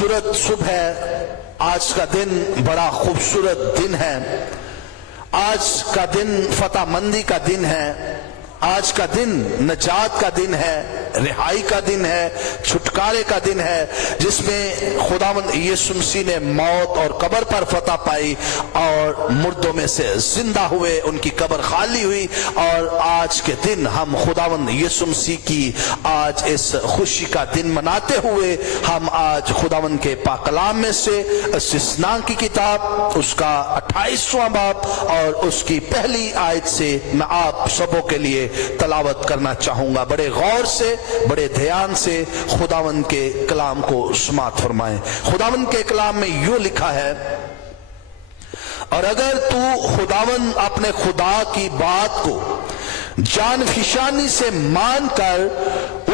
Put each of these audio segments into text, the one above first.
खूबसूरत सुबह है। आज का दिन बड़ा खूबसूरत दिन है। आज का दिन फतहमंदी का दिन है। आज का दिन नजात का दिन है, रिहाई का दिन है, छुटकारे का दिन है, जिसमें खुदावंद यीशु मसीह ने मौत और कब्र पर फतह पाई और मुर्दों में से जिंदा हुए, उनकी कब्र खाली हुई। और आज के दिन हम खुदावंद यीशु मसीह की आज इस खुशी का दिन मनाते हुए हम आज खुदावंद के पाक कलाम में से इस्तिस्ना की किताब उसका 28वां बाब और उसकी पहली आयत से मैं आप सबों के लिए तलावत करना चाहूंगा। बड़े गौर से, बड़े ध्यान से खुदावंद के कलाम को समाअत फरमाएं। खुदावंद के कलाम में यूं लिखा है, और अगर तू खुदावंद अपने खुदा की बात को जान फिशानी से मानकर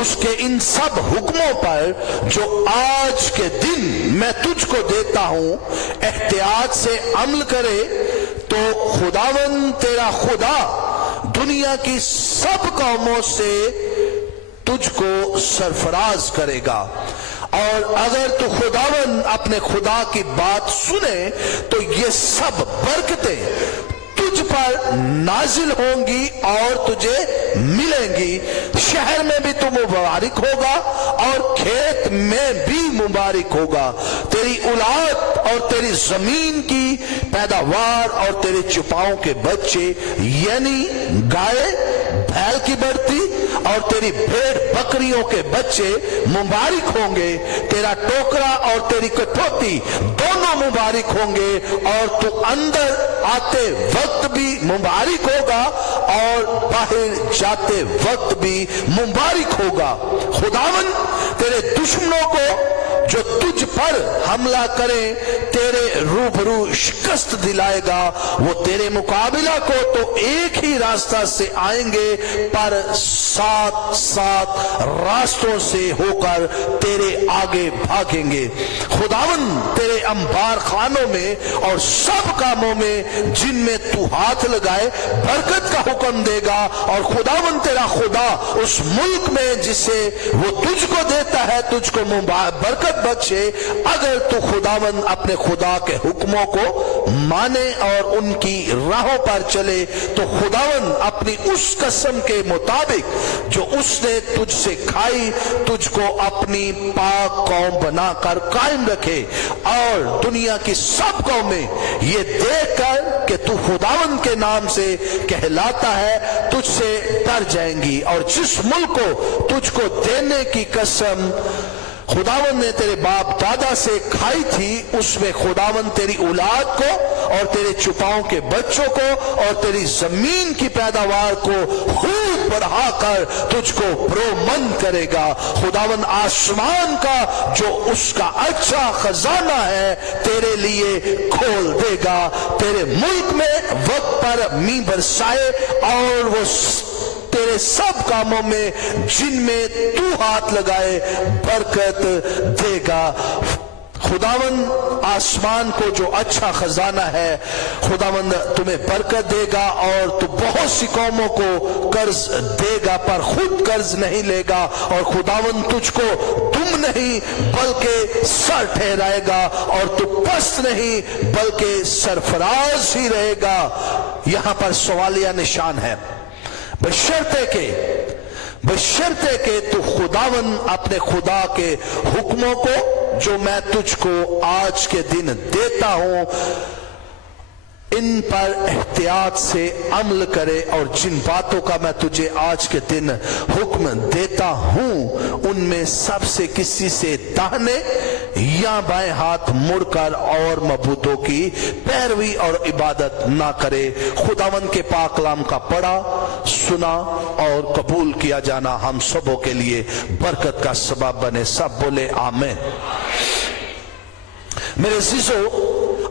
उसके इन सब हुक्मों पर जो आज के दिन मैं तुझको देता हूं एहतियात से अमल करे, तो खुदावंद तेरा खुदा दुनिया की सब कौमों से तुझको सरफराज करेगा। और अगर तू खुदावंद अपने खुदा की बात सुने तो ये सब बरकतें तुझ पर नाजिल होंगी और तुझे मिलेंगी। शहर में भी तू मुबारक होगा और खेत में भी मुबारक होगा। तेरी औलाद और तेरी जमीन की पैदावार और तेरे चुपाओं के बच्चे यानी गाय बैल की बढ़ती और तेरी भेड़ बकरियों के बच्चे मुबारक होंगे। तेरा टोकरा और तेरी कटोती दोनों मुबारक होंगे और तू अंदर आते वक्त भी मुबारक होगा और बाहर जाते वक्त भी मुबारक होगा। खुदावन तेरे दुश्मनों को जो तुझ पर हमला करें तेरे रूबरू शिकस्त दिलाएगा। वो तेरे मुकाबिला को तो एक ही रास्ता से आएंगे पर सात सात रास्तों से होकर तेरे आगे भागेंगे। खुदावन तेरे अंबार खानों में और सब कामों में जिनमें तू हाथ लगाए बरकत का हुक्म देगा। और खुदावन तेरा खुदा उस मुल्क में जिसे वो तुझको देता है तुझको बरकत बख्शे, अगर तू खुदावन अपने खुदा के हुक्मों को माने और उनकी राहों पर चले, तो खुदावन अपनी उस कसम के मुताबिक जो उसने तुझसे खाई तुझको अपनी पाक कौम बनाकर कायम रखे। और दुनिया की सब कौमें ये देखकर कि तू खुदावन के नाम से कहलाता है तुझसे डर जाएंगी। और जिस मुल्क को तुझको देने की कसम खुदावन ने तेरे बाप दादा से खाई थी, उसमें खुदावन तेरी औलाद को और तेरे चुपाओं के बच्चों को और तेरी जमीन की पैदावार को खूब बढ़ाकर तुझको बरोमंद करेगा। खुदावन आसमान का जो उसका अच्छा खजाना है तेरे लिए खोल देगा। तेरे मुल्क में वक्त पर मींह बरसाए और वो तेरे सब कामों में जिनमें तू हाथ लगाए बरकत देगा। खुदावंद आसमान को जो अच्छा खजाना है खुदावंद तुम्हें बरकत देगा और तू बहुत सी कौमों को कर्ज देगा पर खुद कर्ज नहीं लेगा। और खुदावंद तुझको तुम नहीं बल्कि सर ठहराएगा और तू पस्त नहीं बल्कि सरफराज ही रहेगा। यहां पर सवालिया निशान है, बशर्ते के तू खुदावन अपने खुदा के हुक्मों को जो मैं तुझको आज के दिन देता हूं इन पर एहतियात से अमल करे। और जिन बातों का मैं तुझे आज के दिन हुक्म देता हूं उनमें सबसे किसी से दाहिने या बाएं हाथ मुड़कर और मबूतों की पैरवी और इबादत ना करे। खुदावन के पाक कलाम का पढ़ा, सुना और कबूल किया जाना हम सबों के लिए बरकत का सबब बने। सब बोले आमीन। मेरे अज़ीज़ों,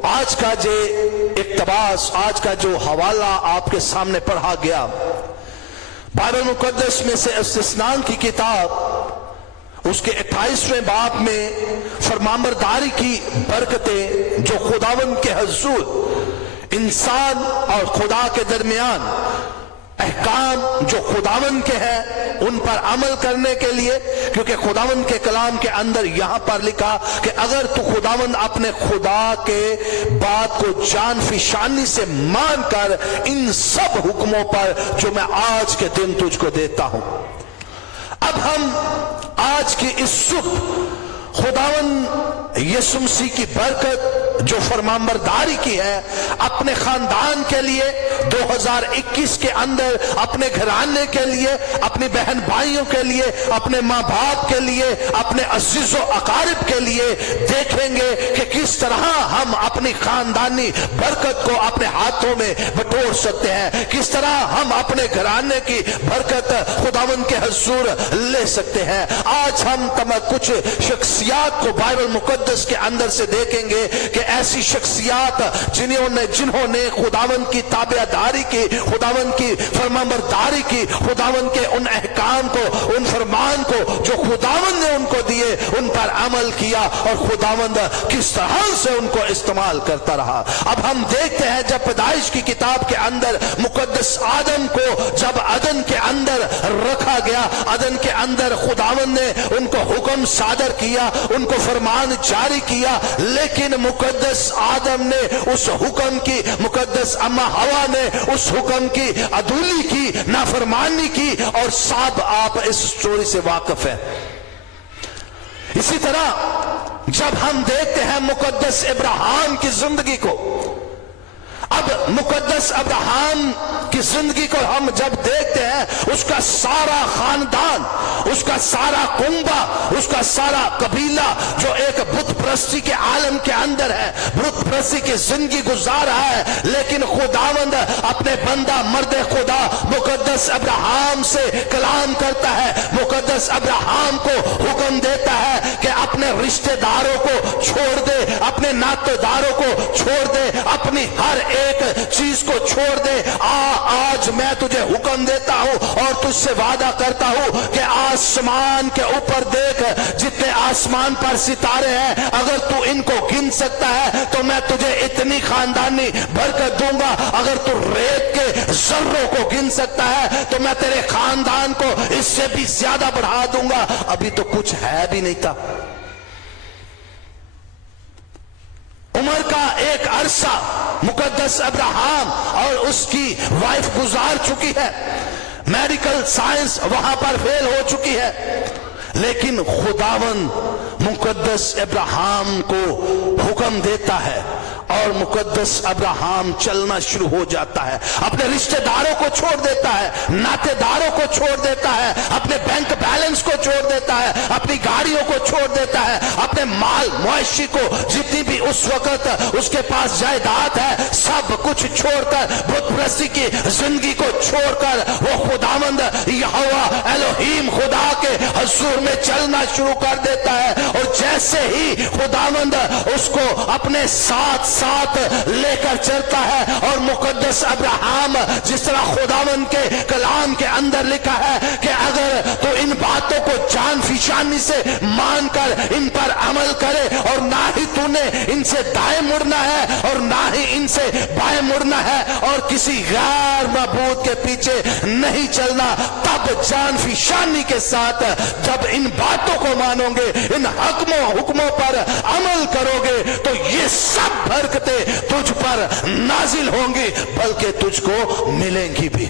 आज का जो इक़्तिबास, आज का जो हवाला आपके सामने पढ़ा गया बाइबल मुक़द्दस में से इस्तिस्ना की किताब उसके 28वें बाब में फरमाबरदारी की बरकतें जो खुदावन के हुज़ूर इंसान और खुदा के दरमियान احکام جو خداوند کے ہیں ان پر عمل کرنے کے لیے، کیونکہ خداوند کے کلام کے اندر یہاں پر لکھا کہ اگر تو خداوند اپنے خدا کے بات کو جان فشانی سے مان کر ان سب حکموں پر جو میں آج کے دن تجھ کو دیتا ہوں۔ اب ہم آج کی اس صبح خداوند یسوع مسیح کی برکت جو فرمانبرداری کی ہے اپنے خاندان کے لیے 2021 کے اندر، اپنے گھرانے کے لیے، اپنی بہن بھائیوں کے لیے، اپنے ماں باپ کے لیے، اپنے عزیز و اقارب کے لیے، دیکھیں گے کہ کس طرح ہم اپنی خاندانی برکت کو اپنے ہاتھوں میں بٹور سکتے ہیں، کس طرح ہم اپنے گھرانے کی برکت خداوند کے حضور لے سکتے ہیں۔ آج ہم کچھ شخصیات کو بائبل مقدس کے اندر سے دیکھیں گے کہ ایسی شخصیات جنہوں نے خداوند کی تابعداری کی، خداوند کی فرمانبرداری کی، خداوند کے ان احکام کو، ان فرمان کو جو خداوند نے ان کو دیے ان پر عمل کیا، اور خداوند کس طرح سے ان کو استعمال کرتا رہا۔ اب ہم دیکھتے ہیں جب پیدائش کی کتاب کے اندر مقدس آدم کو جب عدن کے اندر رکھا گیا، عدن کے اندر خداوند نے ان کو حکم صادر کیا، ان کو فرمان جاری کیا، لیکن مقدس آدم نے اس حکم کی، مقدس اما ہوا نے اس حکم کی عدولی کی، نافرمانی کی، اور سب آپ اس سٹوری سے واقف ہیں۔ اسی طرح جب ہم دیکھتے ہیں مقدس ابراہیم کی زندگی کو، اب مقدس ابراہیم کی زندگی کو ہم جب دیکھتے ہیں، اس کا سارا خاندان، اس کا سارا کنبہ، اس کا سارا قبیلہ جو ایک بت پرستی کے عالم کے اندر ہے، بت پرستی کی زندگی گزار رہا ہے، لیکن خداوند اپنے بندہ مرد خدا مقدس ابراہیم سے کلام کرتا ہے، مقدس ابراہیم کو حکم دیتا ہے کہ اپنے رشتہ داروں کو چھوڑ دے، اپنے ناطے داروں کو چھوڑ دے، اپنی ہر ایک چیز کو چھوڑ دے۔ آج میں تجھے حکم دیتا ہوں اور تجھ سے وعدہ کرتا ہوں کہ آسمان کے اوپر دیکھ، جتنے آسمان پر ستارے ہیں، اگر تو ان کو گن سکتا ہے تو میں تجھے اتنی خاندانی برکت دوں گا۔ اگر تو ریت کے ذروں کو گن سکتا ہے تو میں تیرے خاندان کو اس سے بھی زیادہ بڑھا دوں گا۔ ابھی تو کچھ ہے بھی نہیں تھا، عمر کا ایک عرصہ مقدس ابراہیم اور اس کی وائف گزار چکی ہے، میڈیکل سائنس وہاں پر فیل ہو چکی ہے، لیکن خداوند مقدس ابراہیم کو حکم دیتا ہے اور مقدس ابراہیم چلنا شروع ہو جاتا ہے، اپنے رشتہ داروں کو چھوڑ دیتا ہے، ناطے داروں کو چھوڑ دیتا ہے، اپنے بینک بیلنس کو چھوڑ دیتا ہے، اپنی گاڑیوں کو چھوڑ دیتا ہے، اپنے مال مویشی کو، جتنی بھی اس وقت اس کے پاس جائیداد ہے، سب کچھ چھوڑ کر، بت پرستی کی زندگی کو چھوڑ کر وہ خداوند یہوہ الوہیم خدا کے حضور میں چلنا شروع کر دیتا ہے۔ اور جیسے ہی خداوند اس کو اپنے ساتھ لے کر چلتا ہے، اور مقدس ابراہیم جس طرح خداوند کے کلام کے اندر لکھا ہے کہ اگر تو ان باتوں کو جان فشانی سے مان کر ان پر عمل کرے، اور نہ ہی تو نے ان سے دائیں مڑنا ہے اور نہ ہی ان سے بائیں مڑنا ہے، اور کسی غیر معبود کے پیچھے نہیں چلنا، تب جان فشانی کے ساتھ جب ان باتوں کو مانو گے، ان حکموں پر عمل کرو گے، تو یہ سب برکتیں تجھ پر نازل ہوں گی، بلکہ تجھ کو ملیں گی بھی،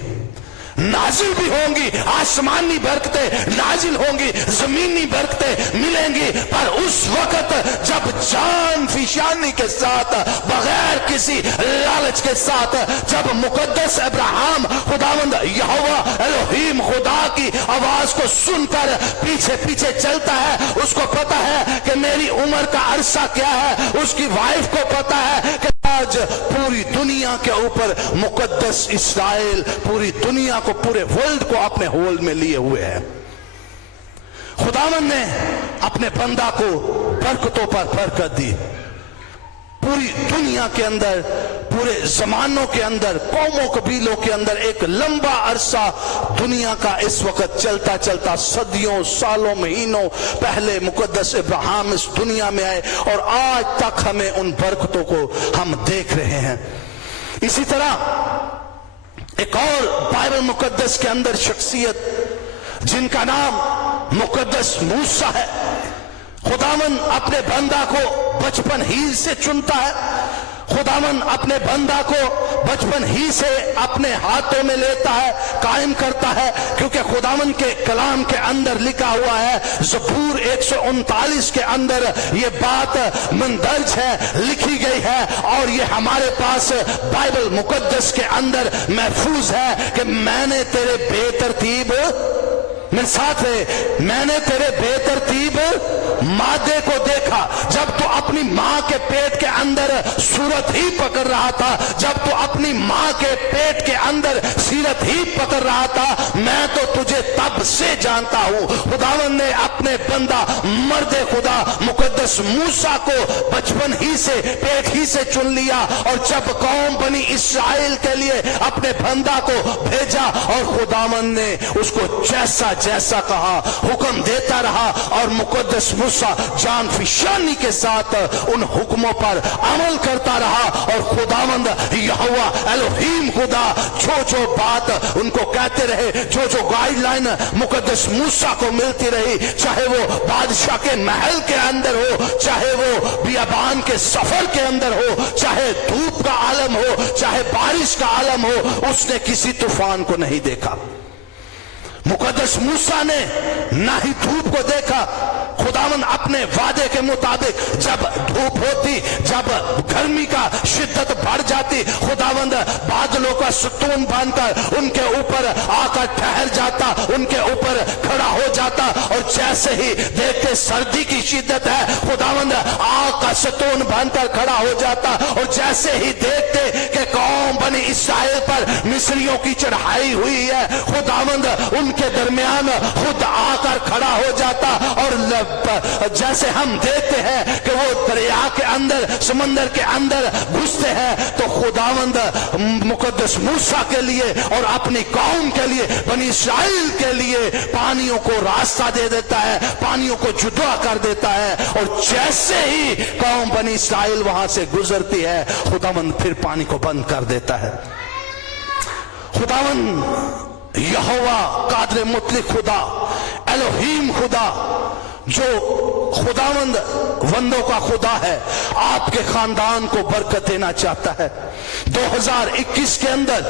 نازل بھی ہوں گی۔ آسمانی برکتیں نازل ہوں گی، زمینی برکتیں ملیں گی، پر اس وقت جب جان فشانی کے ساتھ، بغیر کسی لالچ کے ساتھ، جب مقدس ابراہیم خداوند یہوہ الوہیم خدا کی آواز کو سن کر پیچھے پیچھے چلتا ہے، اس کو پتا ہے کہ میری عمر کا عرصہ کیا ہے، اس کی وائف کو پتا ہے کہ آج پوری دنیا کے اوپر مقدس اسرائیل پوری دنیا کو، پورے ورلڈ کو اپنے ہولڈ میں لیے ہوئے ہیں۔ خداوند نے اپنے بندہ کو برکتوں پر برکت دی، پوری دنیا کے اندر، پورے زمانوں کے اندر، قوموں قبیلوں کے اندر ایک لمبا عرصہ دنیا کا اس وقت چلتا چلتا صدیوں، سالوں، مہینوں پہلے مقدس ابراہیم اس دنیا میں آئے، اور آج تک ہمیں ان برکتوں کو ہم دیکھ رہے ہیں۔ اسی طرح ایک اور بائبل مقدس کے اندر شخصیت جن کا نام مقدس موسیٰ ہے. خداوند اپنے بندہ کو بچپن ہی سے چنتا ہے. خداوند اپنے بندہ کو بچپن ہی سے اپنے ہاتھوں میں لیتا ہے, قائم کرتا ہے, کیونکہ خداوند کے کلام کے اندر لکھا ہوا ہے. زبور 139 کے اندر یہ بات مندرج ہے, لکھی گئی ہے, اور یہ ہمارے پاس بائبل مقدس کے اندر محفوظ ہے کہ میں نے تیرے بے ترتیب, میرے ساتھ ہے, میں نے تیرے بے ترتیب مادے کو دیکھا. جب تو اپنی ماں کے پیٹ کے اندر صورت ہی پکڑ رہا تھا, جب تو اپنی ماں کے پیٹ کے اندر سیرت ہی پکڑ رہا تھا, میں تو تجھے تب سے جانتا ہوں. خداوند نے اپنے بندہ مرد خدا مقدس موسیٰ کو بچپن ہی سے, پیٹ ہی سے چن لیا, اور جب قوم بنی اسرائیل کے لیے اپنے بندہ کو بھیجا, اور خداوند نے اس کو جیسا جیسا کہا حکم دیتا رہا, اور مقدس موسیٰ جان فشانی کے ساتھ ان حکموں پر عمل کرتا رہا. اور خداوند یہوہ الوہیم خدا جو بات ان کو کہتے رہے, جو گائیڈ لائن مقدس موسیٰ کو ملتی رہی, چاہے وہ بادشاہ کے محل کے اندر ہو, چاہے وہ بیابان کے سفر کے اندر ہو, چاہے دھوپ کا عالم ہو, چاہے بارش کا عالم ہو, اس نے کسی طوفان کو نہیں دیکھا. مقدس موسیٰ نے نہ ہی دھوپ کو دیکھا. خداوند اپنے وعدے کے مطابق جب دھوپ ہوتی, جب گرمی کا شدت بڑھ جاتی, خداوند بادلوں کا ستون باندھ کر ان کے اوپر آ کر ٹھہر جاتا, ان کے اوپر کھڑا ہو جاتا, اور جیسے ہی دیکھتے سردی کی شدت ہے, خداوند آگ کا ستون باندھ کر کھڑا ہو جاتا, اور جیسے ہی دیکھتے کہ قوم بنی اسرائیل پر مصریوں کی چڑھائی ہوئی ہے, خداوند ان کے درمیان خود آ کر کھڑا ہو جاتا. اور جیسے ہم دیکھتے ہیں کہ وہ دریا کے اندر, سمندر کے اندر گھستے ہیں, تو خداوند مقدس موسیٰ کے لیے اور اپنی قوم کے لیے, بنی اسرائیل کے لیے پانیوں کو راستہ دے دیتا ہے, پانیوں کو جدا کر دیتا ہے, اور جیسے ہی قوم بنی اسرائیل وہاں سے گزرتی ہے, خداوند پھر پانی کو بند کر دیتا ہے. خداوند یہوہ قادر مطلق خدا, الوہیم خدا, جو خداوند وندوں کا خدا ہے, آپ کے خاندان کو برکت دینا چاہتا ہے. 2021 کے اندر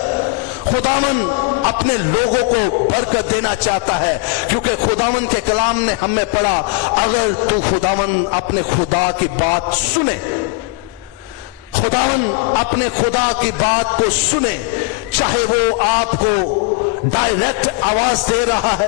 خداوند اپنے لوگوں کو برکت دینا چاہتا ہے, کیونکہ خداوند کے کلام نے ہمیں پڑھا, اگر تو خداوند اپنے خدا کی بات سنے, خداوند اپنے خدا کی بات کو سنے, چاہے وہ آپ کو ڈائریکٹ آواز دے رہا ہے,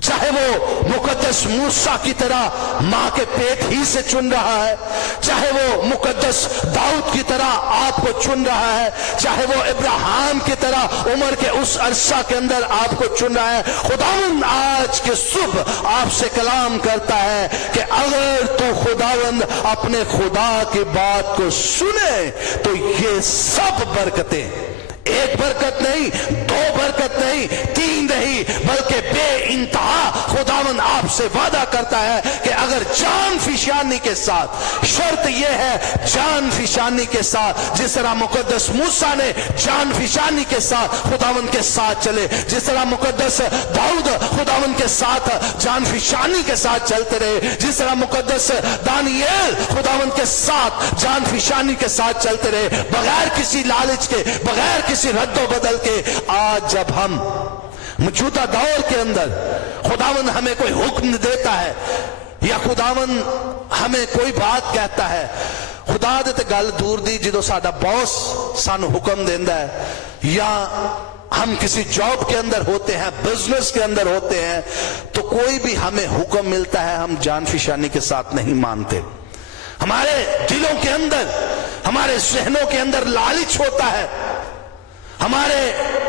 چاہے وہ مقدس موسیٰ کی طرح ماں کے پیٹ ہی سے چن رہا ہے, چاہے وہ مقدس داؤد کی طرح آپ کو چن رہا ہے, چاہے وہ ابراہیم کی طرح عمر کے اس عرصہ کے اندر آپ کو چن رہا ہے, خداوند آج کے صبح آپ سے کلام کرتا ہے کہ اگر تو خداوند اپنے خدا کی بات کو سنے تو یہ سب برکتیں, ایک برکت نہیں, دو برکت نہیں, تین نہیں, بلکہ بے انتہا خداوند آپ سے وعدہ کرتا ہے کہ اگر جان فشانی کے ساتھ, شرط یہ ہے جان فشانی کے ساتھ, جس طرح مقدس موسیٰ نے جان فشانی کے ساتھ خداوند کے ساتھ چلے, جس طرح مقدس داؤد خداوند کے ساتھ جان فشانی کے ساتھ چلتے رہے, جس طرح مقدس دانییل خداوند کے ساتھ جان فشانی کے ساتھ چلتے رہے, بغیر کسی لالچ کے, بغیر کسی رد و بدل کے. آج جب ہم موجودہ دور کے اندر خداوند ہمیں کوئی حکم دیتا ہے, یا خداوند ہمیں کوئی بات کہتا ہے, خدا دے تے گل دور دی, جدو ساڈا باس سانو حکم دیندا ہے, یا ہم کسی جاب کے اندر ہوتے ہیں, بزنس کے اندر ہوتے ہیں, تو کوئی بھی ہمیں حکم ملتا ہے, ہم جان فشانی کے ساتھ نہیں مانتے. ہمارے دلوں کے اندر, ہمارے ذہنوں کے اندر لالچ ہوتا ہے, ہمارے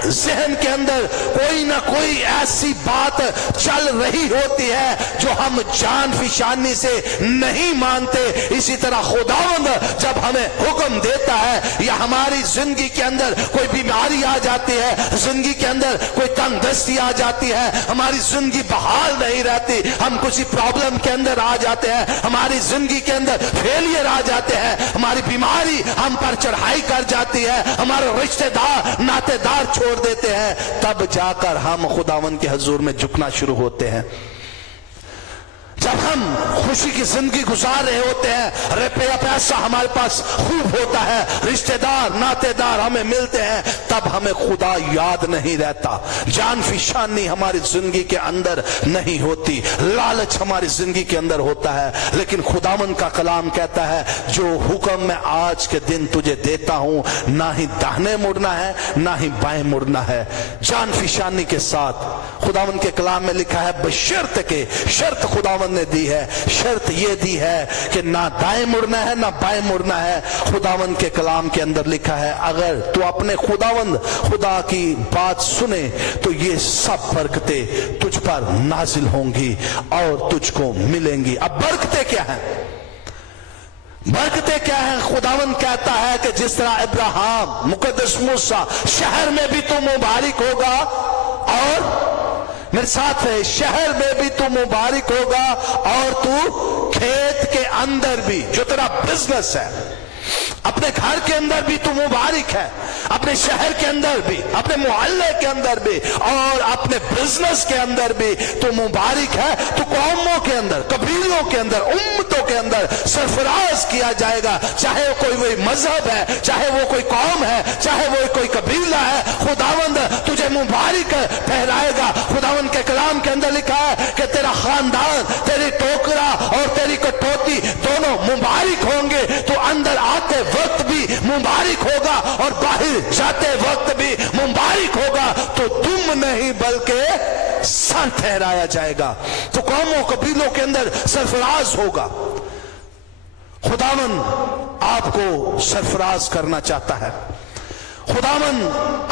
ذہن کے اندر کوئی نہ کوئی ایسی بات چل رہی ہوتی ہے جو ہم جان فشانی سے نہیں مانتے. اسی طرح خداوند جب ہمیں حکم دیتا ہے, یا ہماری زندگی کے اندر کوئی بیماری آ جاتی ہے, زندگی کے اندر کوئی تنگ دستی آ جاتی ہے, ہماری زندگی بحال نہیں رہتی, ہم کسی پرابلم کے اندر آ جاتے ہیں, ہماری زندگی کے اندر فیلئر آ جاتے ہیں, ہماری بیماری ہم پر چڑھائی کر جاتی ہے, ہمارے رشتہ دار नातेदार छोड़ देते हैं, तब जाकर हम खुदावन के हजूर में झुकना शुरू होते हैं। जब हम खुशी की जिंदगी गुजार रहे होते हैं, रुपया पैसा हमारे पास खूब होता है, रिश्तेदार नातेदार हमें मिलते हैं, तब हमें खुदा याद नहीं रहता, जान फिशानी हमारी जिंदगी के अंदर नहीं होती, लालच हमारी जिंदगी के अंदर होता है। लेकिन खुदावन का कलाम कहता है, जो हुक्म मैं आज के दिन तुझे देता हूं, ना ही दाहिने मुड़ना है ना ही बाएं मुड़ना है। जान फिशानी के साथ खुदावन के कलाम में लिखा है, बशर्त के, शर्त खुदावन ने दी है, शर्त ये दी है कि ना दाएं मुड़ना है ना बाएं मुड़ना है। खुदावंद के कलाम के अंदर लिखा है, अगर तू अपने खुदावंद खुदा की बात सुने तो ये सब बरकतें तुझ पर नाजिल होंगी और तुझको मिलेंगी। अब बरकतें क्या हैं? बरकतें क्या है? खुदावंद कहता है कि जिस तरह इब्राहिम मुकद्दस मूसा शहर में भी तू मुबारक होगा, और मेरे साथ है, शहर में भी तू मुबारक होगा और तू खेत के अंदर भी, जो तेरा बिजनेस है, अपने घर के अंदर भी तू मुबारक है, अपने शहर के अंदर भी, अपने मोहल्ले के अंदर भी और अपने बिजनेस के अंदर भी तू मुबारक है। तू कौमों के अंदर, कबीलों के अंदर, उम्मतों के अंदर सरफराज किया जाएगा, चाहे वो कोई मजहब है, चाहे वो कोई कौम है, चाहे वो कोई कबीला है, खुदावंद तुझे मुबारक ठहराएगा। खुदावंद के कलाम के अंदर लिखा है कि तेरा खानदान, तेरी टोकरा और तेरी कटौती दोनों मुबारक होंगे। तो अंदर आते वक्त भी मुबारक होगा और बाहर जाते वक्त भी मुबारक होगा। तो तुम नहीं बल्कि सर ठहराया जाएगा, तो कौमों कबीलों के अंदर सरफराज होगा। खुदावन आपको सरफराज करना चाहता है। खुदावन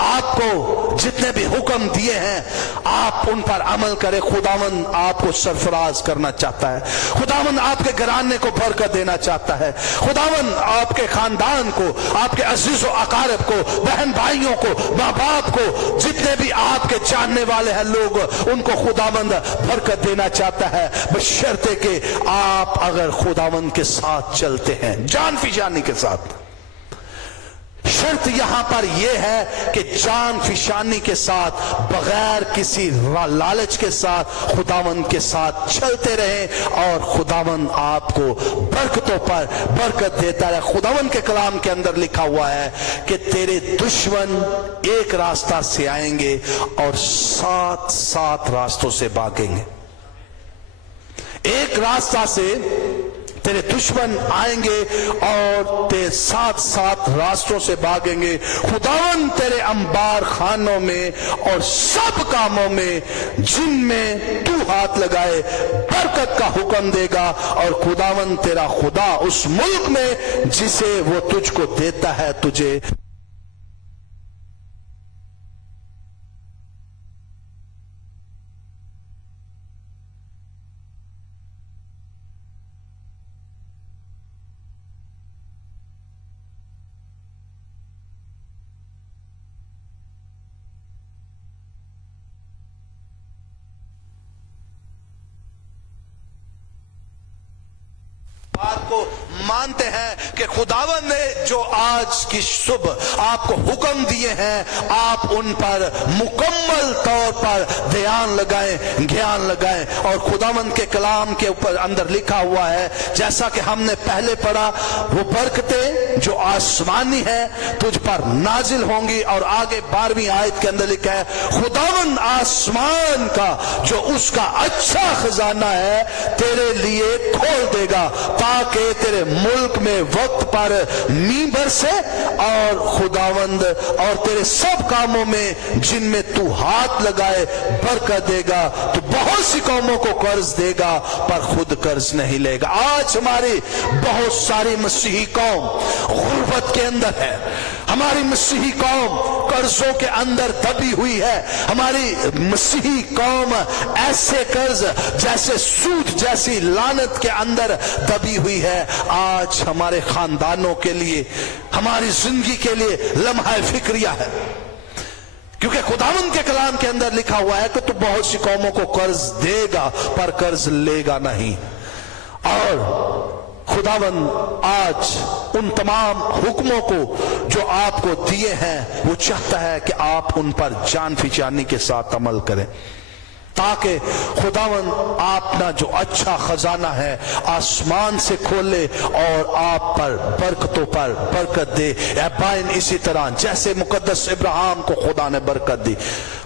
आपको जितने भी हुक्म दिए हैं आप उन पर अमल करें। खुदावन आपको सरफराज करना चाहता है। खुदावन आपके घराने को बरकत देना चाहता है। खुदावन आपके खानदान को, आपके अजीज व अकारब को, बहन भाइयों को, माँ बाप को, जितने भी आपके जानने वाले हैं लोग, उनको खुदावंद बरकत देना चाहता है, बशर्ते कि आप अगर खुदावंद के साथ चलते हैं, जान फिजानी के साथ। शर्त यहां पर यह है कि जान फिशानी के साथ, बगैर किसी लालच के साथ खुदावंद के साथ चलते रहें और खुदावंद आपको बरकतों पर बरकत देता है। खुदावंद के कलाम के अंदर लिखा हुआ है कि तेरे दुश्मन एक रास्ता से आएंगे और 7 रास्तों से भागेंगे। एक रास्ता से तेरे दुश्मन आएंगे और ते 7 रास्तों से भागेंगे। खुदावन तेरे अंबार खानों में और सब कामों में जिनमें तू हाथ लगाए बरकत का हुक्म देगा। और खुदावन तेरा खुदा उस मुल्क में जिसे वो तुझको देता है तुझे बात को मानते हैं कि खुदावन ने जो आज की सुबह आपको हुक्म दिए हैं आप उन पर मुकम्मल तौर पर ध्यान लगाएं, ज्ञान लगाएं। और खुदावन के कलाम के ऊपर अंदर लिखा हुआ है, जैसा कि हमने पहले पढ़ा, वो बरकतें जो आसमानी है तुझ पर नाजिल होंगी। और आगे 12वीं आयत के अंदर लिखा है, खुदावन आसमान का जो उसका अच्छा खजाना है तेरे लिए खोल देगा ताकि तेरे मुल्क में वक्त पर मींह बरसे और खुदावंद और तेरे सब कामों में जिनमें तू हाथ लगाए बरकत देगा। तो बहुत सी कौमों को कर्ज देगा पर खुद कर्ज नहीं लेगा। आज हमारी बहुत सारी मसीही कौम गुर्बत के अंदर है। हमारी मसीही कौम कर्जों के अंदर दबी हुई है। हमारी मसीही कौम ऐसे कर्ज जैसे सूद जैसी लानत के अंदर दबी हुई है। आज हमारे खानदानों के लिए, हमारी जिंदगी के लिए लम्हा फिक्रिया है, क्योंकि खुदावंद के कलाम के अंदर लिखा हुआ है कि तू बहुत सी कौमों को कर्ज देगा पर कर्ज लेगा नहीं। और खुदावन आज उन तमाम हुक्मों को जो आपको दिए हैं वो चाहता है कि आप उन पर जान फिजानी के साथ अमल करें, ताकि खुदावन अपना जो अच्छा खजाना है आसमान से खोले और आप पर बरकतों पर बरकत दे। एबाइन इसी तरह जैसे मुकद्दस इब्राहिम को खुदा ने बरकत दी।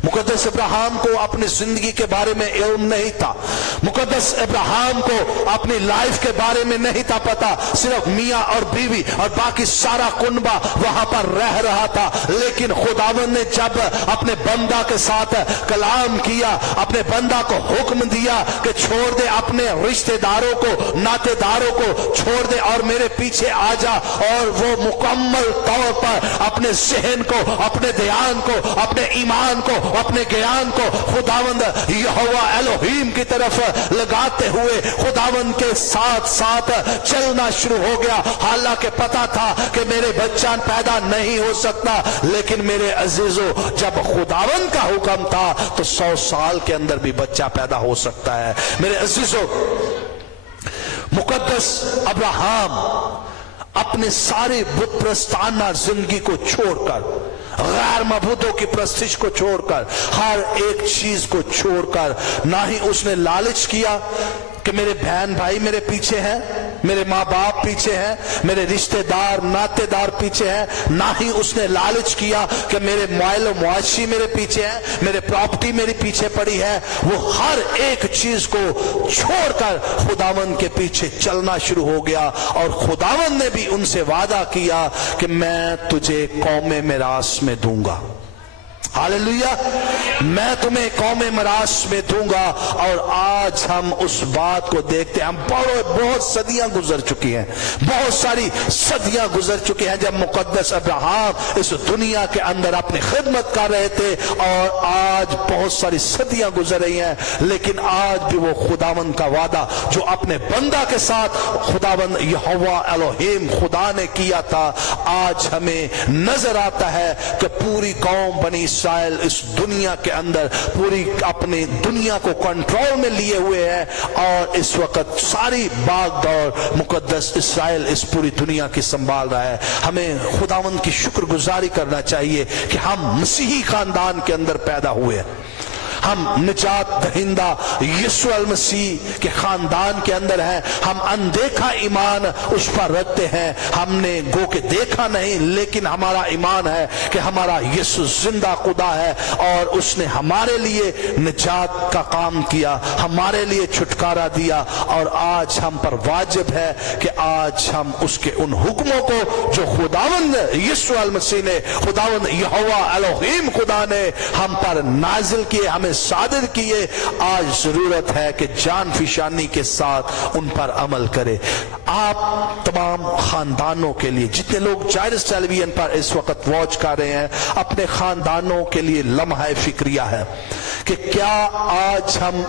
मुकद्दस इब्राहिम को अपनी जिंदगी के बारे में इल्म नहीं था, मुकद्दस इब्राहिम को अपनी लाइफ के बारे में नहीं था पता, सिर्फ मियाँ और बीवी और बाकी सारा कुनबा वहां पर रह रहा था। लेकिन खुदावन ने जब अपने बंदा के साथ कलाम किया, अपने बंदा को हुक्म दिया कि छोड़ दे अपने रिश्तेदारों को, नातेदारों को छोड़ दे और मेरे पीछे आ जा, और वो मुकम्मल तौर पर अपने जहन को, अपने ध्यान को, अपने ईमान को, अपने ज्ञान को खुदावंद यहोवा एलोहीम की तरफ लगाते हुए खुदावंद के साथ साथ चलना शुरू हो गया। हालांकि पता था कि मेरे बच्चा पैदा नहीं हो सकता, लेकिन मेरे अजीजों जब खुदावंद का हुक्म था तो 100 साल के अंदर भी बच्चा पैदा हो सकता है। मेरे अजीजों, मुकद्दस अब्राहम अपने सारे बुत प्रस्ताना जिंदगी को छोड़कर, गैर मबूदों की प्रस्तिश को छोड़कर, हर एक चीज को छोड़कर, ना ही उसने लालच किया कि मेरे बहन भाई मेरे पीछे हैं, मेरे माँ बाप पीछे हैं, मेरे रिश्तेदार नातेदार पीछे हैं, ना ही उसने लालच किया कि मेरे मायलो मुआशी मेरे पीछे हैं, मेरे प्रॉपर्टी मेरे पीछे पड़ी है। वो हर एक चीज को छोड़कर खुदावंद के पीछे चलना शुरू हो गया, और खुदावंद ने भी उनसे वादा किया कि मैं तुझे कौमे मिरास में दूंगा। हालेलुया, मैं तुम्हें कौमे मिरास में दूंगा। और आज हम उस बात को देखते हैं। हम बहुत सदियां गुजर चुकी हैं, बहुत सारी सदियां गुजर चुकी हैं जब मुकद्दस अब्राहम इस दुनिया के अंदर अपनी खिदमत कर रहे थे, और आज बहुत सारी सदियां गुजर रही हैं, लेकिन आज भी वो खुदावंद का वादा जो अपने बंदा के साथ खुदावंद यहोवा एलोहीम खुदा ने किया था, आज हमें नजर आता है कि पूरी कौम बनी इसराइल इस दुनिया के अंदर पूरी अपनी दुनिया को कंट्रोल में लिए हुए है, और इस वक्त सारी भागदौड़ मुकद्दस इसराइल इस पूरी दुनिया की संभाल रहा है। हमें खुदावंद की शुक्रगुजारी करना चाहिए कि हम मसीही खानदान के अंदर पैदा हुए, हम निजात दहिंदा यीशु अल मसीह के खानदान के अंदर हैं। हम अनदेखा ईमान उस पर रखते हैं, हमने गो के देखा नहीं, लेकिन हमारा ईमान है कि हमारा यीशु जिंदा खुदा है, और उसने हमारे लिए निजात का काम किया, हमारे लिए छुटकारा दिया, और आज हम पर वाजिब है कि आज हम उसके उन हुक्मों को जो खुदावंद यीशु अल मसीह ने, खुदावंद यहोवा एलोहीम खुदा ने हम पर नाजिल किए, हमें सादिर किए, आज जरूरत है कि जान फिशानी के साथ उन पर अमल करें। आप तमाम खानदानों के लिए, जितने लोग जायरस टेलीविजन पर इस वक्त वॉच कर रहे हैं, अपने खानदानों के लिए लम्हा फिक्रिया है कि क्या आज हम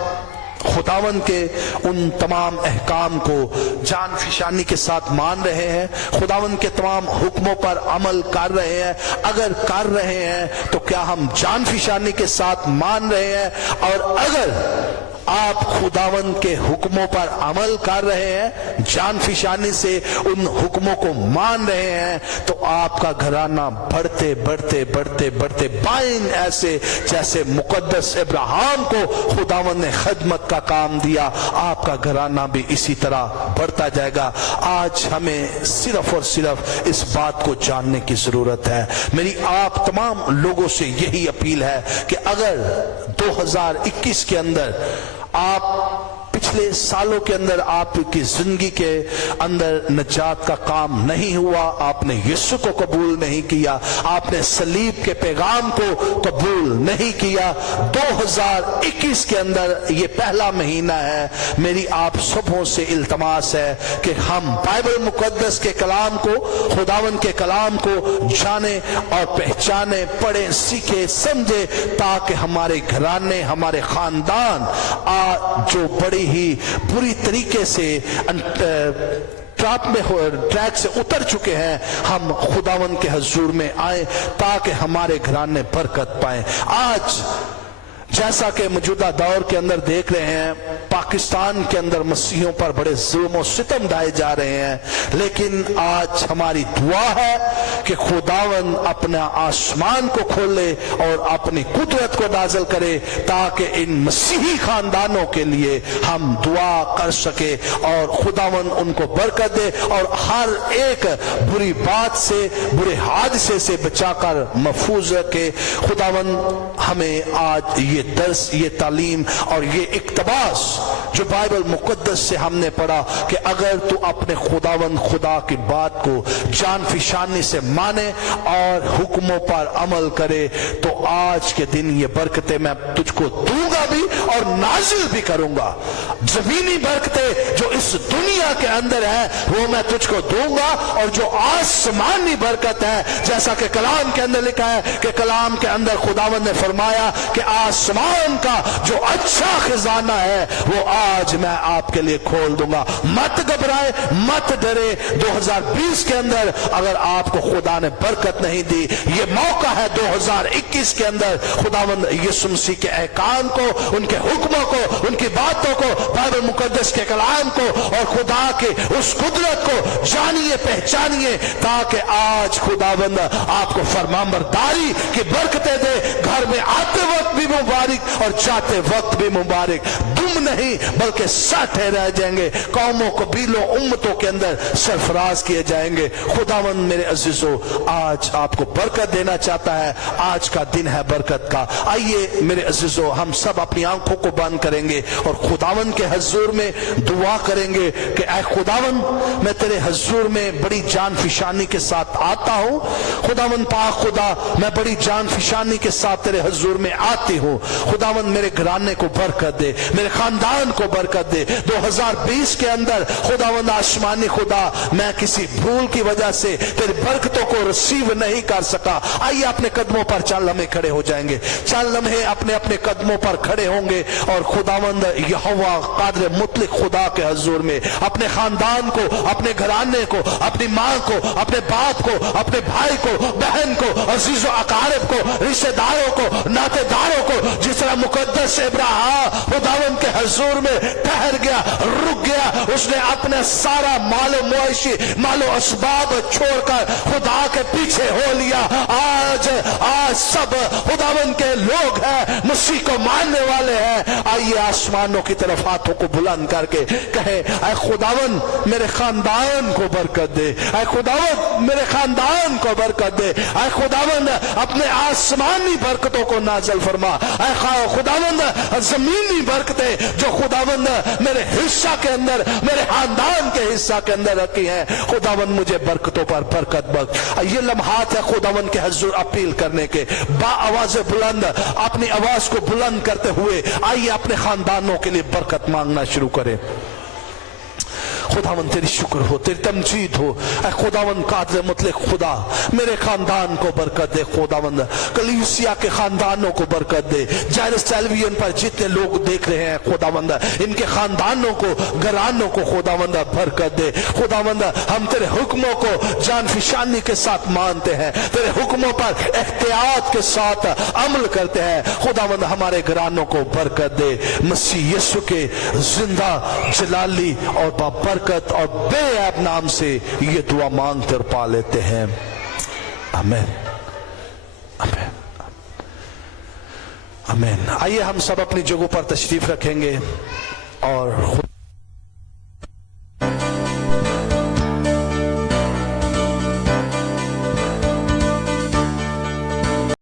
खुदावंद के उन तमाम अहकाम को जान फिशानी के साथ मान रहे हैं, खुदावंद के तमाम हुक्मों पर अमल कर रहे हैं। अगर कर रहे हैं तो क्या हम जान फिशानी के साथ मान रहे हैं, और अगर आप खुदावंद के हुक्मों पर अमल कर रहे हैं, जान फिशानी से उन हुक्मों को मान रहे हैं, तो आपका घराना बढ़ते बढ़ते बढ़ते बढ़ते बाइन ऐसे जैसे मुकद्दस इब्राहिम को खुदावंद ने खिदमत का काम दिया, आपका घराना भी इसी तरह बढ़ता जाएगा। आज हमें सिर्फ और सिर्फ इस बात को जानने की जरूरत है। मेरी आप तमाम लोगों से यही अपील है कि अगर 2021 के अंदर आप पिछले सालों के अंदर आपकी जिंदगी के अंदर निजात का काम नहीं हुआ, आपने यीशु को कबूल नहीं किया, आपने सलीब के पैगाम को कबूल नहीं किया, 2021 के अंदर ये पहला महीना है, मेरी आप सबों से इल्तमास है कि हम बाइबल मुकद्दस के कलाम को, खुदावंद के कलाम को जाने और पहचाने, पढ़े, सीखे, समझे, ताकि हमारे घराने, हमारे खानदान जो बड़ी ही बुरी तरीके से ट्रैक से उतर चुके हैं, हम खुदावंद के हजूर में आए ताकि हमारे घराने बरकत पाए। आज जैसा कि मौजूदा दौर के अंदर देख रहे हैं, पाकिस्तान के अंदर मसीहियों पर बड़े जुल्म और सितम ढाए जा रहे हैं, लेकिन आज हमारी दुआ है कि खुदावन अपना आसमान को खोले और अपनी कुदरत को नाज़िल करे, ताकि इन मसीही खानदानों के लिए हम दुआ कर सके और खुदावन उनको बरकत दे और हर एक बुरी बात से, बुरे हादसे से बचाकर महफूज रखे। खुदावन हमें आज ये दर्स, ये तालीम और ये इक्तबास जो बाइबल मुकद्दस से हमने पढ़ा कि अगर तू अपने खुदावन खुदा की बात को जान फिशानी से माने और हुक्मों पर अमल करे, तो आज के दिन ये बरकतें मैं तुझको दूंगा भी और नाजिल भी करूंगा। जमीनी बरकतें जो इस दुनिया के अंदर है वो मैं तुझको दूंगा, और जो आसमानी बरकत है, जैसा कि कलाम के अंदर लिखा है कि कलाम के अंदर खुदावन ने फरमाया कि आसमान का जो अच्छा खजाना है वो आज मैं आपके लिए खोल दूंगा। मत घबराए, मत डरे। 2020 के अंदर अगर आपको खुदा ने बरकत नहीं दी, ये मौका है 2021 के अंदर खुदावंद यीशु मसीह के अहकाम को, उनके हुक्मों को, उनकी बातों को, बाइबल मुकद्दस के कलाम को और खुदा के उस कुदरत को जानिए, पहचानिए, ताकि आज खुदावंद आपको फरमाबरदारी की बरकतें दे। घर में आते वक्त भी मुबारक और जाते वक्त भी मुबारक। दुम नहीं बल्कि साठे रह जाएंगे, कौमों, कबीलों, उम्मतों के अंदर सरफराज किए जाएंगे। खुदावंद मेरे अजीजों आज आपको बरकत देना चाहता है। आज का दिन है बरकत का। आइए मेरे अजीजों, हम सब अपनी आंखों को बंद करेंगे और खुदावंद के हजूर में दुआ करेंगे कि ऐ खुदावंद, मैं तेरे हजूर में बड़ी जान फिशानी के साथ आता हूं। खुदावंद पाक खुदा, मैं बड़ी जान फिशानी के साथ तेरे हजूर में आती हूं। खुदावंद मेरे घराने को बरकत दे, मेरे खानदान को बरकत दे। 2020 के अंदर खुदावंद आसमानी खुदा, मैं किसी भूल की वजह से तेरी बरकतों को रिसीव नहीं कर सका। आइए अपने कदमों पर चल लम्हे खड़े हो जाएंगे, चल लम्हे अपने अपने कदमों पर खड़े होंगे और खुदावंद यहोवा कादिर मुतलक खुदा के हजूर में अपने खानदान को, अपने घराने को, अपनी माँ को, अपने बाप को, अपने भाई को, बहन को, अजीजों अकारिब को, रिश्तेदारों को, नातेदारों को, जिस तरह मुकद्दस इब्राहिम खुदावंद के हजूर में ठहर गया, रुक गया, उसने अपना सारा मालो मुआशी, मालो असबाब छोड़कर खुदा के पीछे हो लिया। आज सब खुदावंद के लोग हैं, मसीह को मानने वाले हैं। आइए आसमानों की तरफ हाथों को बुलंद करके कहे, ऐ खुदावंद मेरे खानदान को बरकत दे, ऐ खुदावंद मेरे खानदान को बरकत दे, ऐ खुदावंद अपने आसमानी बरकतों को नाज़िल फरमा, ऐ खुदावंद जमीनी बरकतें जो खुदावंद मेरे हिस्सा के अंदर, मेरे खानदान के हिस्सा के अंदर रखी है, खुदावंद मुझे बरकतों पर बरकत बख्श। ये लम्हात है खुदावंद के हजूर अपील करने के, बा आवाज़ बुलंद अपनी आवाज को बुलंद करते हुए आइए अपने खानदानों के लिए बरकत मांगना शुरू करें। खुदावंद तेरी शुक्र हो, तेरी तमजीद हो। ऐ खुदावंद कादिर मुतलक खुदा, मेरे खानदान को बरकत दे। खुदावंद कलीसिया के खानदानों को बरकत दे। जायरस टेलीविजन पर जितने लोग देख रहे हैं खुदावंद, इनके खानदानों को, घरानों को खुदावंद बरकत दे। खुदावंद हम तेरे हुक्मों को जान फिशानी के साथ मानते हैं, तेरे हुक्मों पर एहतियात के साथ अमल करते हैं। खुदावंद हमारे घरानों को बरकत दे। मसीह यीशु के जिंदा जलाली और बरकत और बेअब नाम से ये दुआ मांगते और पा लेते हैं। आमीन, आमीन, आमीन। आइए हम सब अपनी जगहों पर तशरीफ रखेंगे और